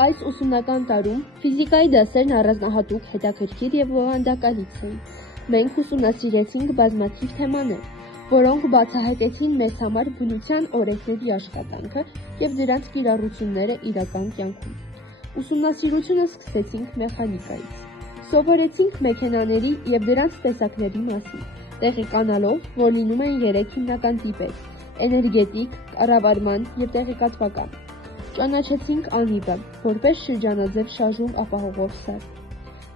Այս ուսումնական տարում ֆիզիկայի դասերն առանձնահատուկ, հետաքրքիր և բովանդակալից էին։ Մենք ուսումնասիրեցինք բազմաթիվ թեմաներ, որոնք բացահայտեցին մեզ համար բնության օրենքների աշխատանքը և դրանց կիրառությունները իրական կյանքում։ Ուսումնասիրությունը սկսեցինք մեխանիկայից։ Սովորեցինք մեքենաների և դրանց տեսակների մասին, տեղեկանալով, որ լինում են 3 հիմնական տիպեր՝ էներգետիկ, կառավարման և տեղեկատվական։ Ճանաչեցինք անիվը, որպես շրջանաձև շարժում ապահովող սարք։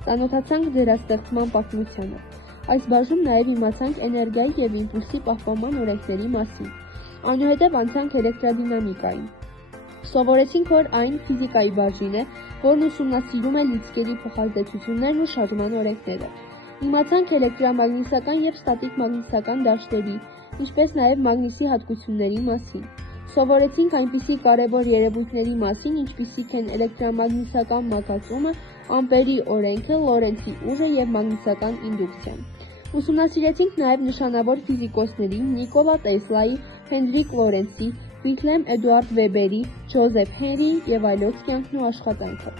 Ծանոթացանք դրա ստեղծման պատմությանը։ Այս բաժնում նաև իմացանք էներգիայի և իմպուլսի պահպանման օրենքների մասին։ Այնուհետև անցանք էլեկտրադինամիկային։ Սովորեցինք, որ այն ֆիզիկայի բաժին է, որն ուսումնասիրում է լիցքերի փոխազդեցություններն ու շարժման օրենքները։ Իմացանք էլեկտրամագնիսական և ստատիկ մագնիսական դաշտերի, ինչպես նաև մագնիսի հատկությունների մասին։ Սովորեցինք այնպիսի կարևոր երևույթների մասին, ինչպիսիք են էլեկտրամագնիսական մագածումը, ամպերի օրենքը, Լորենցի ուժը և մագնիսական ինդուկցիան։ Ուսումնասիրեցինք նաև նշանավոր ֆիզիկոսների Նիկոլա Տեսլայի, Հենրիկ Լորենցի, Վիլհելմ Էդուարդ Վեբերի, Ջոզեֆ Հենրիի և այլոց կյանքն ու աշխատանքը։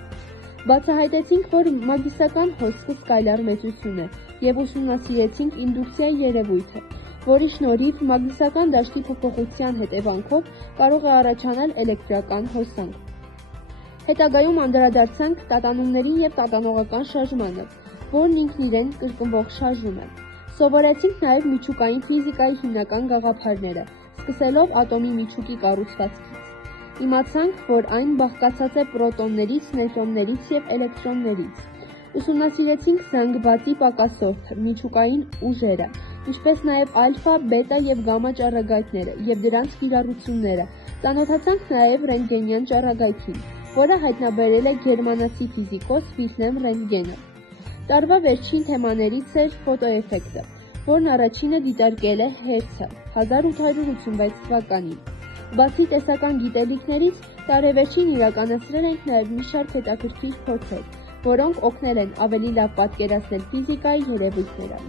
Բացահայտեցինք, որ մագնիսական հոսքը սկայլար մեծություն է և ուսումնասիրեցինք ինդուկցիայի երևույթը, որի շնորհիվ մագնիսական դաշտի փոփոխության հետևանքով կարող է առաջանալ էլեկտրական հոսանք։ Հետագայում անդրադարձանք տատանումներին և տատանողական շարժմանը, որն ինքն իրեն կրկնվող շարժում է։ Սովորեցինք նաև միջուկային ֆիզիկայի հիմնական գաղափարները, սկսելով ատոմի միջուկի կառուցվածքից։ Իմացանք, որ այն բաղկացած է պրոտոններից, նեյտրոններից և էլեկտրոններից։ Ուսումնասիրեցինք զանգվածի պակասորթը, միջուկային ուժերը, ինչպես նաև ալֆա, բետա և գամմա ճառագայթները և դրանց կիրառությունները։ Ծանոթացանք նաև ռենտգենյան ճառագայթին, որը հայտնաբերել է գերմանացի ֆիզիկոս Վիլհելմ Ռենտգենը։ Տարվա վերջին թեմաներից էր ֆոտոէֆեկտը, որն առաջինը դիտարկել է Հերցը 1886 թվականին։ Բացի տեսական գիտելիքներից, տարեվերջին իրականացրել ենք նաև մի շարք հետաքրքիր փորձեր, որոնք օգնել են ավելի լավ պատկերացնել ֆիզիկայի երևույթները։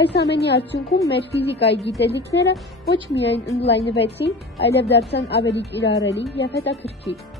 Այս ամենի արդյունքում մեր ֆիզիկայի գիտելիքները ոչ միայն ընդլայնվեցին, այլև դարձան ավելի կիրառելի և հետաքրքիր։